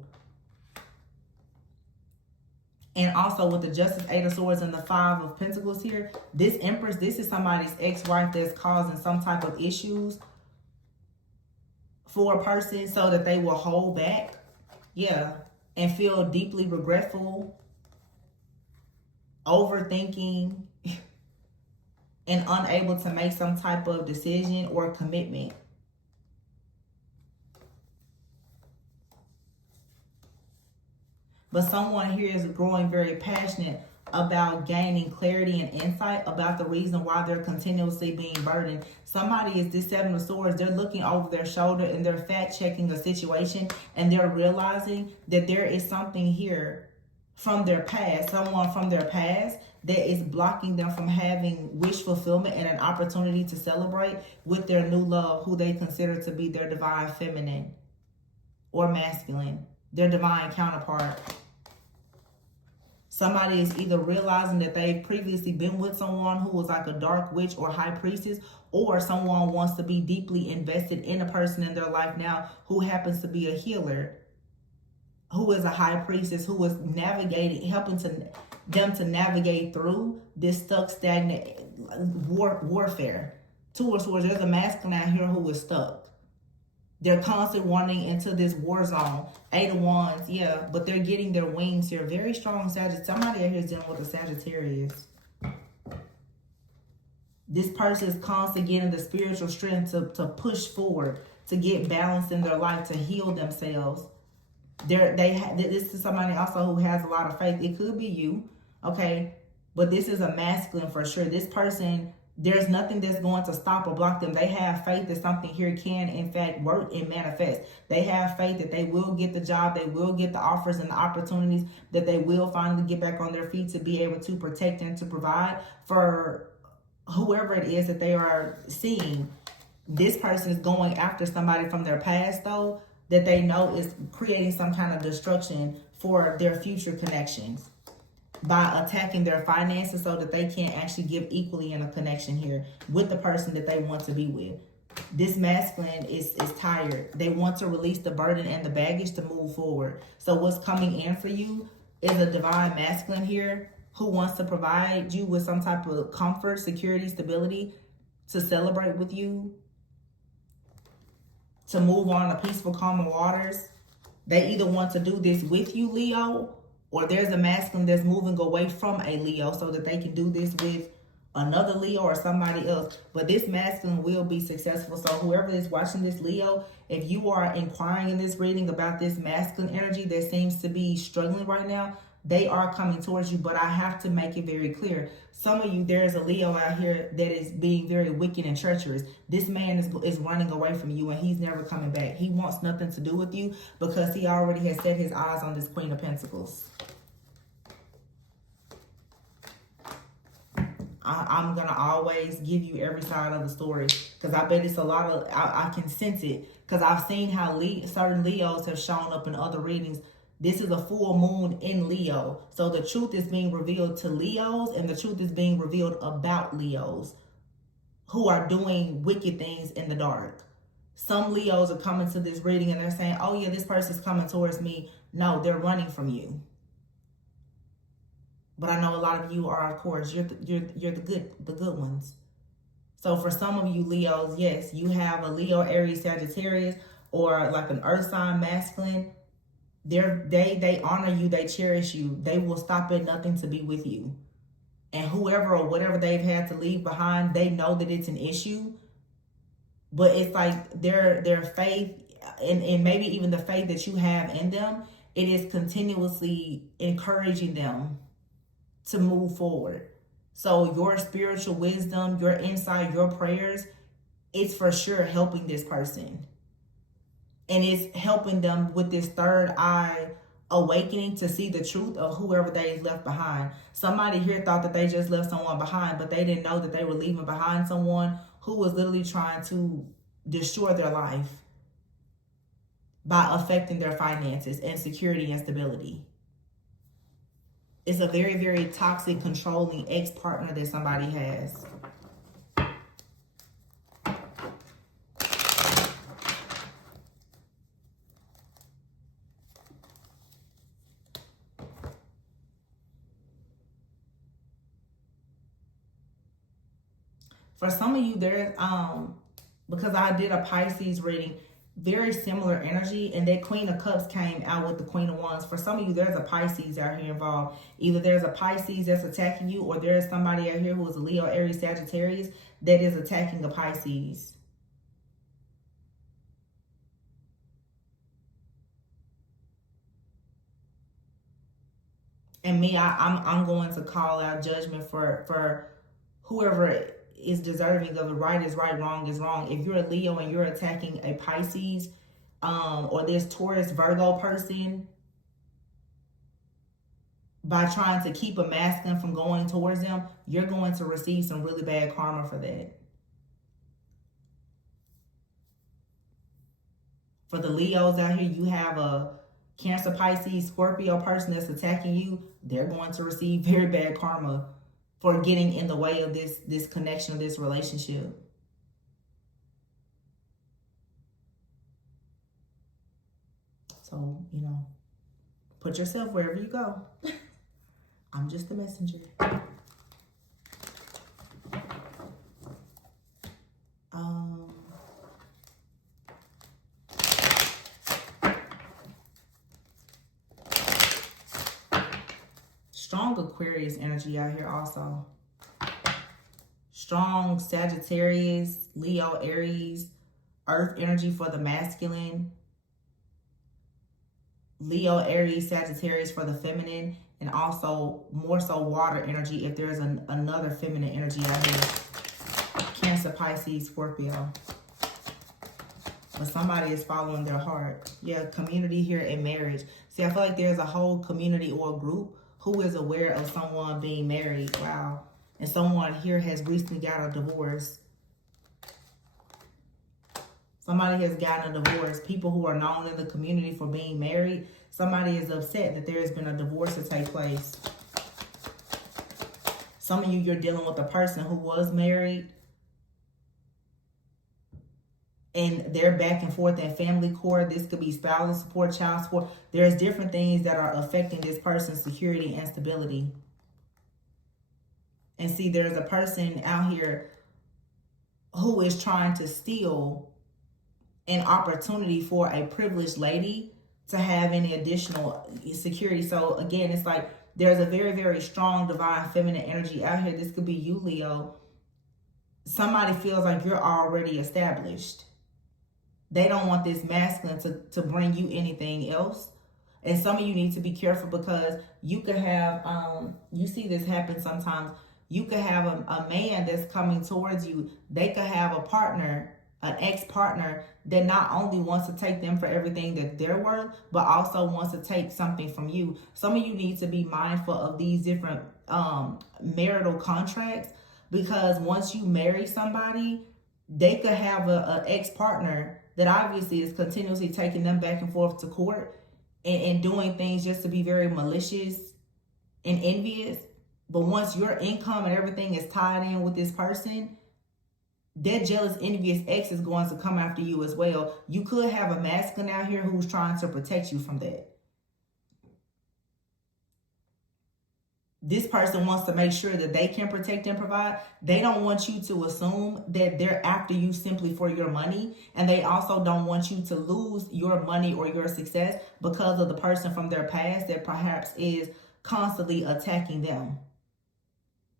And also with the Justice, 8 of Swords, and the 5 of Pentacles here, this Empress, this is somebody's ex-wife that's causing some type of issues for a person so that they will hold back. Yeah. And feel deeply regretful, overthinking, and unable to make some type of decision or commitment. But someone here is growing very passionate about gaining clarity and insight about the reason why they're continuously being burdened. Somebody is this 7 of Swords. They're looking over their shoulder and they're fact-checking a situation, and they're realizing that there is something here from their past, someone from their past that is blocking them from having wish fulfillment and an opportunity to celebrate with their new love, who they consider to be their divine feminine or masculine, their divine counterpart. Somebody is either realizing that they've previously been with someone who was like a dark witch or high priestess, or someone wants to be deeply invested in a person in their life now who happens to be a healer, who is a high priestess, who is navigating, helping them to navigate through this stuck, stagnant warfare. 2 of Swords, there's a masculine out here who is stuck. They're constantly running into this war zone. 8 of Wands, yeah, but they're getting their wings here. Very strong Sagittarius. Somebody out here is dealing with a Sagittarius. This person is constantly getting the spiritual strength to push forward, to get balance in their life, to heal themselves. This is somebody also who has a lot of faith. It could be you, okay? But this is a masculine for sure. This person, there's nothing that's going to stop or block them. They have faith that something here can, in fact, work and manifest. They have faith that they will get the job, they will get the offers and the opportunities, that they will finally get back on their feet to be able to protect and to provide for whoever it is that they are seeing. This person is going after somebody from their past, though, that they know is creating some kind of destruction for their future connections by attacking their finances so that they can't actually give equally in a connection here with the person that they want to be with. This masculine is tired. They want to release the burden and the baggage to move forward. So what's coming in for you is a divine masculine here who wants to provide you with some type of comfort, security, stability, to celebrate with you, to move on to peaceful, calmer waters. They either want to do this with you, Leo, or there's a masculine that's moving away from a Leo so that they can do this with another Leo or somebody else. But this masculine will be successful. So whoever is watching this, Leo, if you are inquiring in this reading about this masculine energy that seems to be struggling right now, they are coming towards you. But I have to make it very clear. Some of you, there is a Leo out here that is being very wicked and treacherous. This man is running away from you and he's never coming back. He wants nothing to do with you because he already has set his eyes on this Queen of Pentacles. I'm going to always give you every side of the story because I bet it's a lot of, I can sense it because I've seen how certain Leos have shown up in other readings. This is a full moon in Leo. So the truth is being revealed to Leos and the truth is being revealed about Leos. who are doing wicked things in the dark. Some Leos are coming to this reading and they're saying, oh yeah, this person's coming towards me. No, they're running from you. But I know a lot of you are, of course, you're the good ones. So for some of you Leos, yes, you have a Leo, Aries, Sagittarius, or like an earth sign masculine. They honor you, they cherish you. They will stop at nothing to be with you. And whoever or whatever they've had to leave behind, they know that it's an issue. But it's like their faith and maybe even the faith that you have in them, it is continuously encouraging them to move forward. So your spiritual wisdom, your insight, your prayers, it's for sure helping this person. And it's helping them with this third eye awakening to see the truth of whoever they left behind. Somebody here thought that they just left someone behind, but they didn't know that they were leaving behind someone who was literally trying to destroy their life by affecting their finances and security and stability. It's a very, very toxic, controlling ex-partner that somebody has. For some of you, there's because I did a Pisces reading, very similar energy, and that Queen of Cups came out with the Queen of Wands. For some of you, there's a Pisces out here involved. Either there's a Pisces that's attacking you, or there's somebody out here who is a Leo, Aries, Sagittarius that is attacking a Pisces. And me, I'm going to call out judgment for whoever is deserving of it. Right is right, wrong is wrong. If you're a Leo and you're attacking a Pisces, or this Taurus, Virgo person by trying to keep a masculine from going towards them, you're going to receive some really bad karma for that. For the Leos out here, you have a Cancer, Pisces, Scorpio person that's attacking you. They're going to receive very bad karma for getting in the way of this connection, this relationship. So, put yourself wherever you go. I'm just the messenger. Strong Aquarius energy out here also. Strong Sagittarius, Leo, Aries, Earth energy for the masculine. Leo, Aries, Sagittarius for the feminine. And also more so water energy if there's another feminine energy out here. Cancer, Pisces, Scorpio. But somebody is following their heart. Yeah, community here and marriage. See, I feel like there's a whole community or group who is aware of someone being married. Wow. And someone here has recently got a divorce. Somebody has gotten a divorce. People who are known in the community for being married. Somebody is upset that there has been a divorce to take place. Some of you, you're dealing with a person who was married. And they're back and forth in family court. This could be spousal support, child support. There's different things that are affecting this person's security and stability. And see, there's a person out here who is trying to steal an opportunity for a privileged lady to have any additional security. So again, it's like there's a very, very strong divine feminine energy out here. This could be you, Leo. Somebody feels like you're already established. They don't want this masculine to bring you anything else. And some of you need to be careful because you could have, you see this happen sometimes. You could have a man that's coming towards you. They could have a partner, an ex-partner that not only wants to take them for everything that they're worth, but also wants to take something from you. Some of you need to be mindful of these different marital contracts, because once you marry somebody, they could have an ex-partner that obviously is continuously taking them back and forth to court and doing things just to be very malicious and envious. But once your income and everything is tied in with this person, that jealous, envious ex is going to come after you as well. You could have a masculine out here who's trying to protect you from that. This person wants to make sure that they can protect and provide. They don't want you to assume that they're after you simply for your money. And they also don't want you to lose your money or your success because of the person from their past that perhaps is constantly attacking them,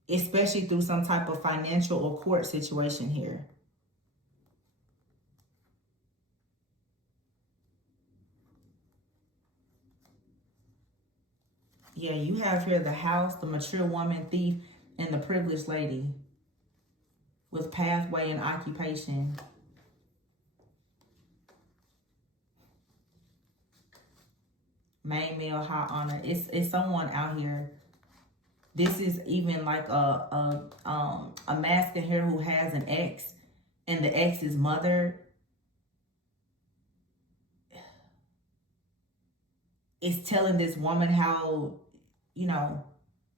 especially through some type of financial or court situation here. Yeah, you have here the house, the mature woman, thief, and the privileged lady with pathway and occupation. Main male, high honor. It's someone out here. This is even like a masculine here who has an ex, and the ex's mother is telling this woman how, you know,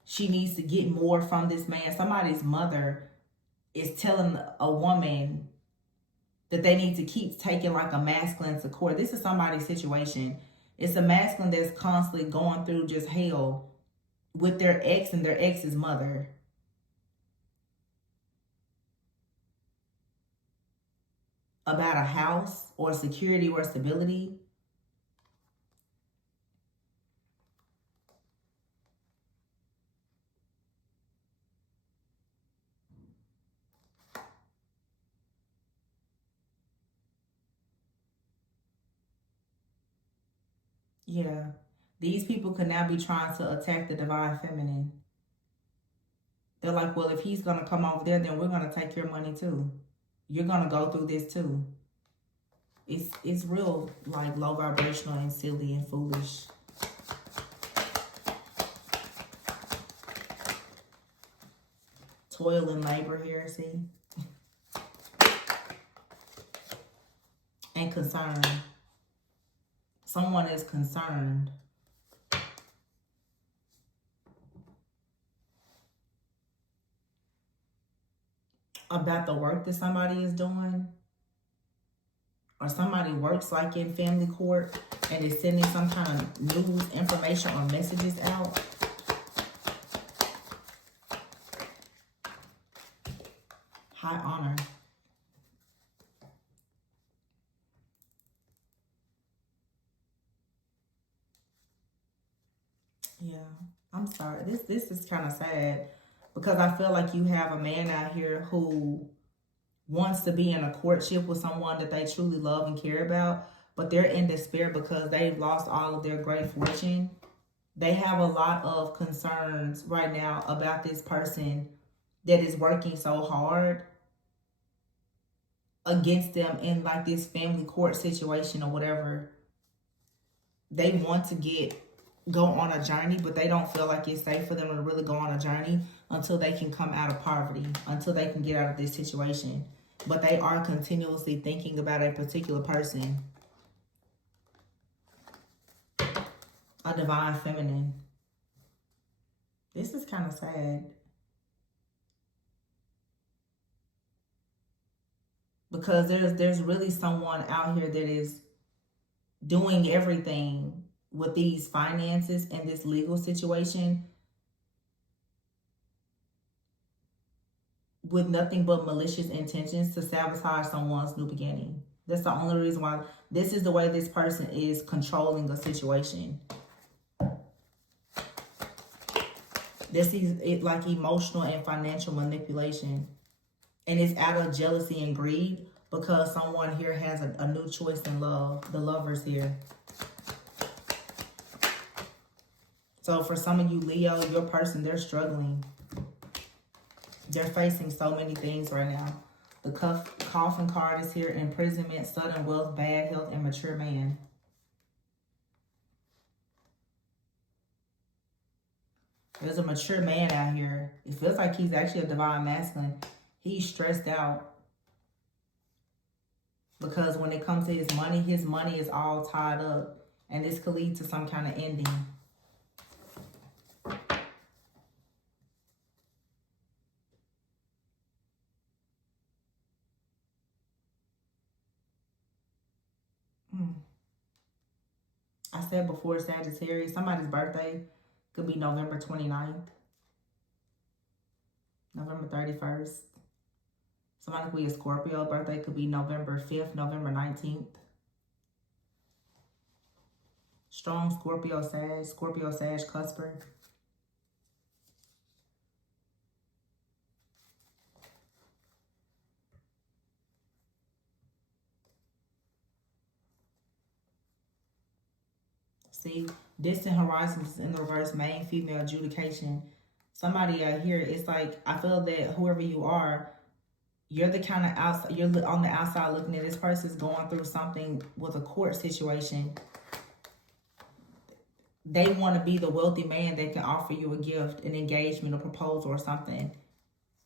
she needs to get more from this man. Somebody's mother is telling a woman that they need to keep taking like a masculine to court. This is somebody's situation. It's a masculine that's constantly going through just hell with their ex and their ex's mother. About a house or security or stability. Yeah. These people could now be trying to attack the divine feminine. They're like, well, if he's going to come over there, then we're going to take your money too. You're going to go through this too. It's real like low vibrational and silly and foolish. Toil and labor here, see? And concern. Someone is concerned about the work that somebody is doing. Or somebody works like in family court and is sending some kind of news, information, or messages out. High honor. Yeah, I'm sorry. This is kind of sad because I feel like you have a man out here who wants to be in a courtship with someone that they truly love and care about, but they're in despair because they've lost all of their great fortune. They have a lot of concerns right now about this person that is working so hard against them in like this family court situation or whatever. They want to go on a journey, but they don't feel like it's safe for them to really go on a journey until they can come out of poverty, until they can get out of this situation. But they are continuously thinking about a particular person. A divine feminine. This is kind of sad. Because there's really someone out here that is doing everything with these finances and this legal situation with nothing but malicious intentions to sabotage someone's new beginning. That's the only reason why. This is the way this person is controlling a situation. This is it, like emotional and financial manipulation. And it's out of jealousy and greed because someone here has a new choice in love. The Lovers here. So for some of you, Leo, your person, they're struggling. They're facing so many things right now. The coffin card is here. Imprisonment, sudden wealth, bad health, and mature man. There's a mature man out here. It feels like he's actually a divine masculine. He's stressed out. Because when it comes to his money is all tied up. And this could lead to some kind of ending. I said before Sagittarius, somebody's birthday could be November 29th, November 31st. Somebody could be a Scorpio. Birthday could be November 5th, November 19th. Strong Scorpio Sag cusper. See, distant horizons in the reverse, main female adjudication. Somebody out here, it's like, I feel that whoever you are, you're the kind of outside, you're on the outside looking at this person's going through something with a court situation. They want to be the wealthy man that can offer you a gift, an engagement, a proposal or something.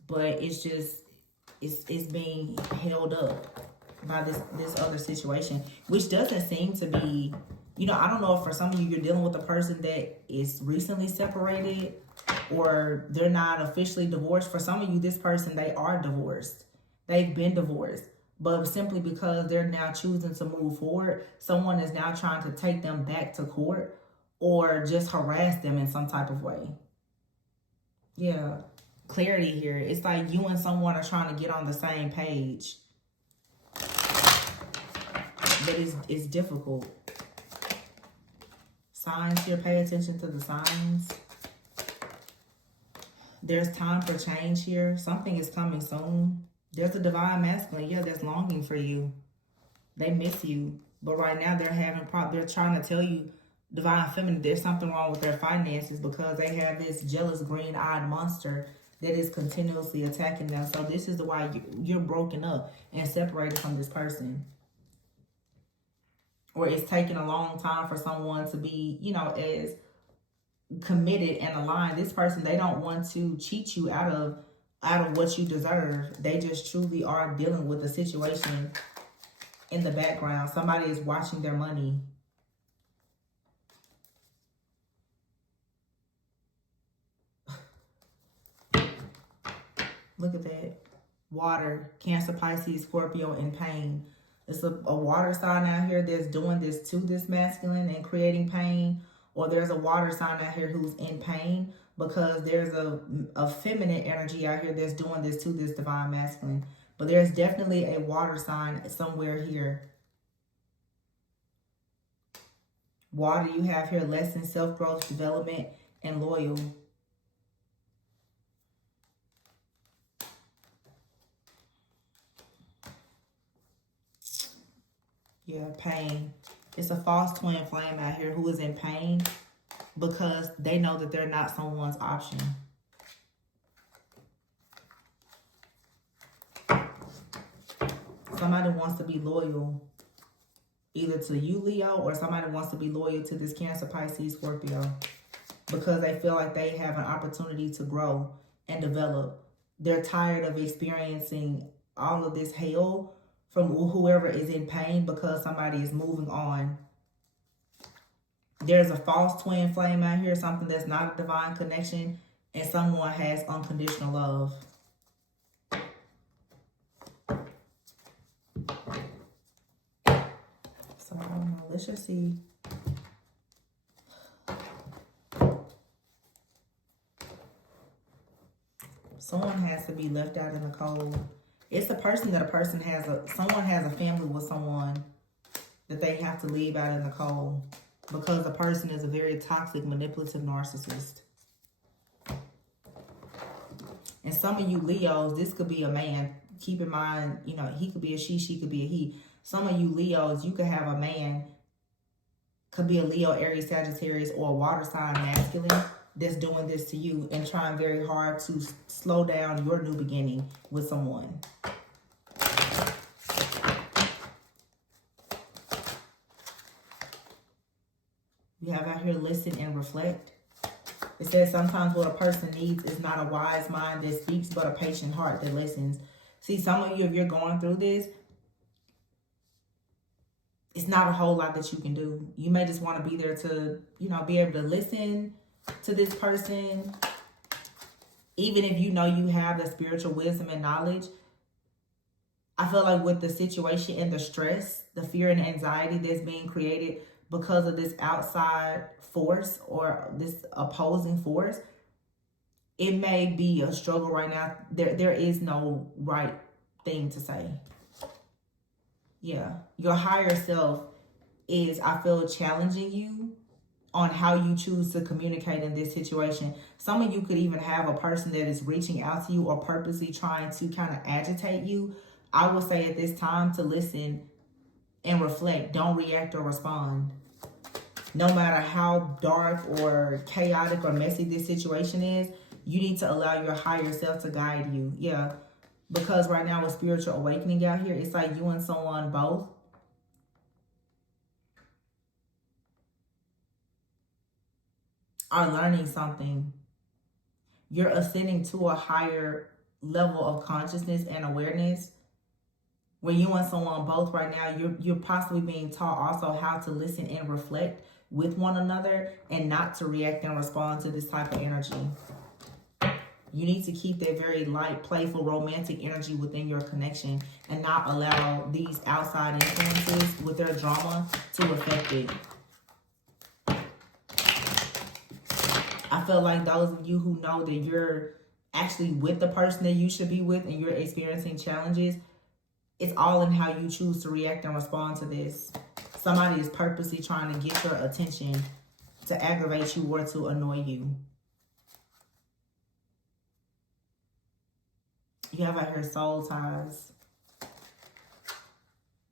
But it's just, it's being held up by this other situation, which doesn't seem to be, you know, I don't know if for some of you, you're dealing with a person that is recently separated or they're not officially divorced. For some of you, this person, they are divorced. They've been divorced. But simply because they're now choosing to move forward, someone is now trying to take them back to court or just harass them in some type of way. Yeah. Clarity here. It's like you and someone are trying to get on the same page. But it's difficult. Signs here, pay attention to the signs. There's time for change here. Something is coming soon. There's a divine masculine, yeah, that's longing for you. They miss you. But right now they're trying to tell you, divine feminine, there's something wrong with their finances because they have this jealous green-eyed monster that is continuously attacking them. So this is why you're broken up and separated from this person. Or it's taking a long time for someone to be, you know, as committed and aligned. This person, they don't want to cheat you out of what you deserve. They just truly are dealing with a situation in the background. Somebody is watching their money. Look at that. Water, Cancer, Pisces, Scorpio, in pain. It's a water sign out here that's doing this to this masculine and creating pain. Or there's a water sign out here who's in pain because there's a feminine energy out here that's doing this to this divine masculine. But there's definitely a water sign somewhere here. Water, you have here lessons, self-growth, development, and loyal. Yeah, pain. It's a false twin flame out here who is in pain because they know that they're not someone's option. Somebody wants to be loyal either to you, Leo, or somebody wants to be loyal to this Cancer, Pisces, Scorpio because they feel like they have an opportunity to grow and develop. They're tired of experiencing all of this hell from whoever is in pain because somebody is moving on. There's a false twin flame out here, something that's not a divine connection, and someone has unconditional love. So, I don't know. Let's just see. Someone has to be left out in the cold. It's a person that someone has a family with someone that they have to leave out in the cold because the person is a very toxic, manipulative narcissist. And some of you Leos, this could be a man. Keep in mind, you know, he could be a she could be a he. Some of you Leos, you could have a man, could be a Leo, Aries, Sagittarius, or a water sign masculine that's doing this to you and trying very hard to slow down your new beginning with someone. We have out here listen and reflect. It says sometimes what a person needs is not a wise mind that speaks, but a patient heart that listens. See, some of you, if you're going through this, it's not a whole lot that you can do. You may just want to be there to, you know, be able to listen to this person. Even if you know you have the spiritual wisdom and knowledge, I feel like with the situation and the stress, the fear and anxiety that's being created because of this outside force or this opposing force, it may be a struggle right now. There is no right thing to say. Yeah. Your higher self is, I feel, challenging you on how you choose to communicate in this situation. Some of you could even have a person that is reaching out to you or purposely trying to kind of agitate you. I would say at this time to listen and reflect. Don't react or respond. No matter how dark or chaotic or messy this situation is, you need to allow your higher self to guide you. Yeah. Because right now with spiritual awakening out here, it's like you and someone both are learning something. You're ascending to a higher level of consciousness and awareness. When you and someone both right now, you're possibly being taught also how to listen and reflect with one another and not to react and respond to this type of energy. You need to keep that very light, playful, romantic energy within your connection and not allow these outside influences with their drama to affect it. I feel like those of you who know that you're actually with the person that you should be with and you're experiencing challenges, it's all in how you choose to react and respond to this. Somebody is purposely trying to get your attention to aggravate you or to annoy you. You have out here soul ties.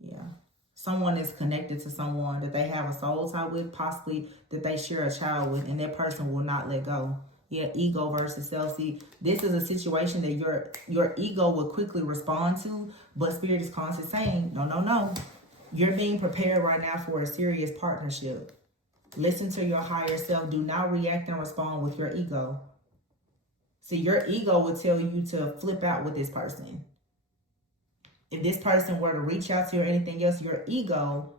Yeah. Someone is connected to someone that they have a soul tie with, possibly that they share a child with, and that person will not let go. Yeah, ego versus self. See, this is a situation that your ego will quickly respond to, but Spirit is constantly saying, no, no, no. You're being prepared right now for a serious partnership. Listen to your higher self. Do not react and respond with your ego. See, your ego will tell you to flip out with this person. If this person were to reach out to you or anything else, your ego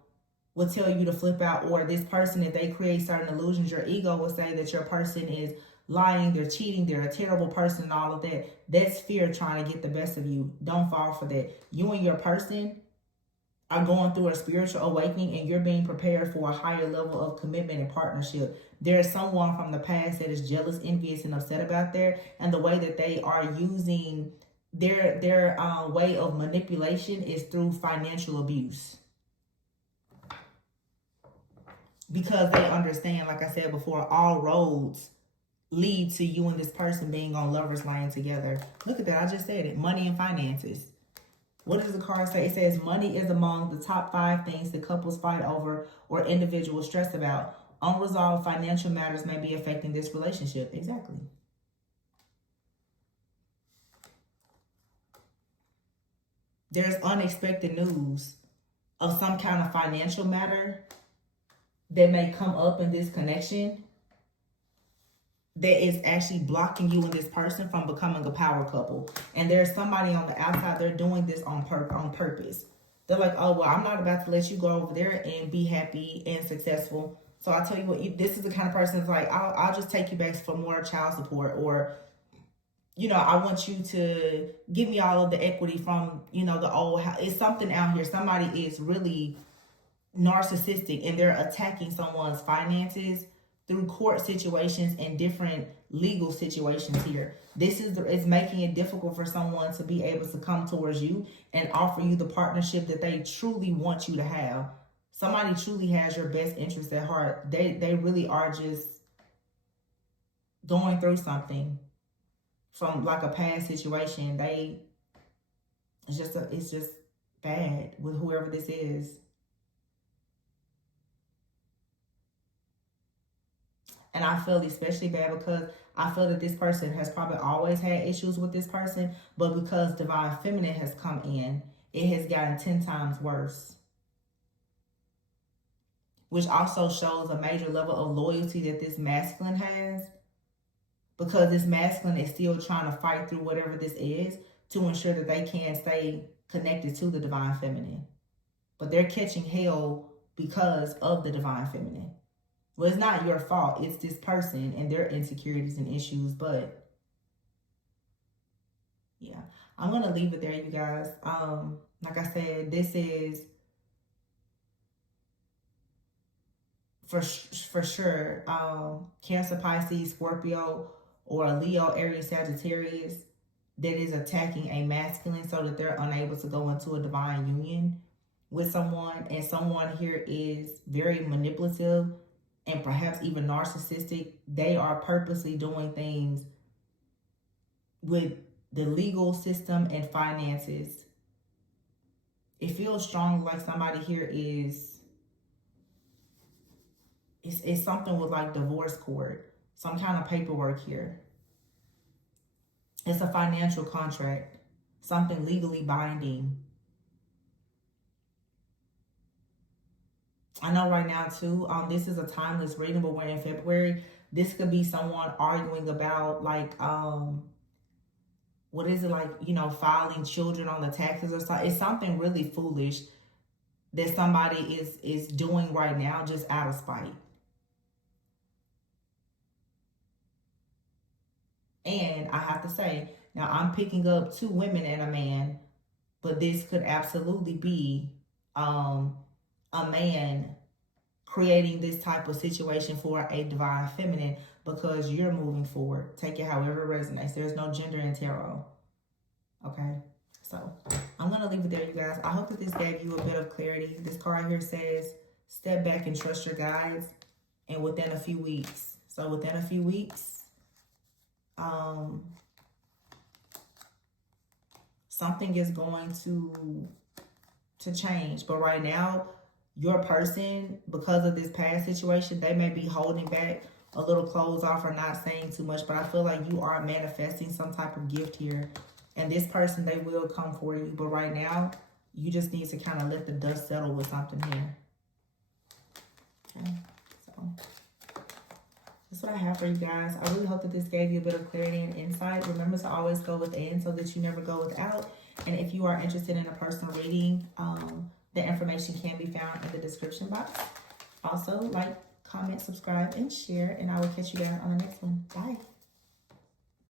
will tell you to flip out. Or this person, if they create certain illusions, your ego will say that your person is lying, they're cheating, they're a terrible person and all of that. That's fear trying to get the best of you. Don't fall for that. You and your person are going through a spiritual awakening and you're being prepared for a higher level of commitment and partnership. There is someone from the past that is jealous, envious, and upset about there, and the way that they are using their way of manipulation is through financial abuse. Because they understand, like I said before, all roads lead to you and this person being on lovers lane together. Look at that, I just said it. Money and finances. What does the card say? It says money is among the top 5 things that couples fight over or individuals stress about. Unresolved financial matters may be affecting this relationship. Exactly. There's unexpected news of some kind of financial matter that may come up in this connection that is actually blocking you and this person from becoming a power couple. And there's somebody on the outside, they're doing this on purpose. They're like, oh, well, I'm not about to let you go over there and be happy and successful. So I tell you what, this is the kind of person that's like, I'll just take you back for more child support, or, you know, I want you to give me all of the equity from, you know, the old house. It's something out here. Somebody is really narcissistic and they're attacking someone's finances through court situations and different legal situations here. This is making it difficult for someone to be able to come towards you and offer you the partnership that they truly want you to have. Somebody truly has your best interest at heart. They really are just going through something from like a past situation. It's just bad with whoever this is. And I feel especially bad because I feel that this person has probably always had issues with this person, but because Divine Feminine has come in, it has gotten 10 times worse. Which also shows a major level of loyalty that this masculine has, because this masculine is still trying to fight through whatever this is to ensure that they can stay connected to the Divine Feminine. But they're catching hell because of the Divine Feminine. Well, it's not your fault. It's this person and their insecurities and issues. But yeah, I'm going to leave it there, you guys. like I said, this is for sure Cancer, Pisces, Scorpio, or a Leo, Aries, Sagittarius that is attacking a masculine so that they're unable to go into a divine union with someone. And someone here is very manipulative and perhaps even narcissistic. They are purposely doing things with the legal system and finances. It feels strong like somebody here is, it's something with like divorce court, some kind of paperwork here. It's a financial contract, something legally binding. I know right now too, this is a timeless reading, but we're in February. This could be someone arguing about like, what is it, like, you know, filing children on the taxes or something. It's something really foolish that somebody is doing right now just out of spite. And I have to say, now I'm picking up 2 women and a man, but this could absolutely be a man creating this type of situation for a divine feminine because you're moving forward. Take it however it resonates. There's no gender in tarot. Okay? So I'm going to leave it there, you guys. I hope that this gave you a bit of clarity. This card here says, step back and trust your guides. And within a few weeks. So within a few weeks, something is going to change. But right now, your person, because of this past situation, they may be holding back a little closed off or not saying too much. But I feel like you are manifesting some type of gift here. And this person, they will come for you. But right now, you just need to kind of let the dust settle with something here. Okay, so that's what I have for you guys. I really hope that this gave you a bit of clarity and insight. Remember to always go within so that you never go without. And if you are interested in a personal reading, the information can be found in the description box. Also, like, comment, subscribe, and share. And I will catch you guys on the next one.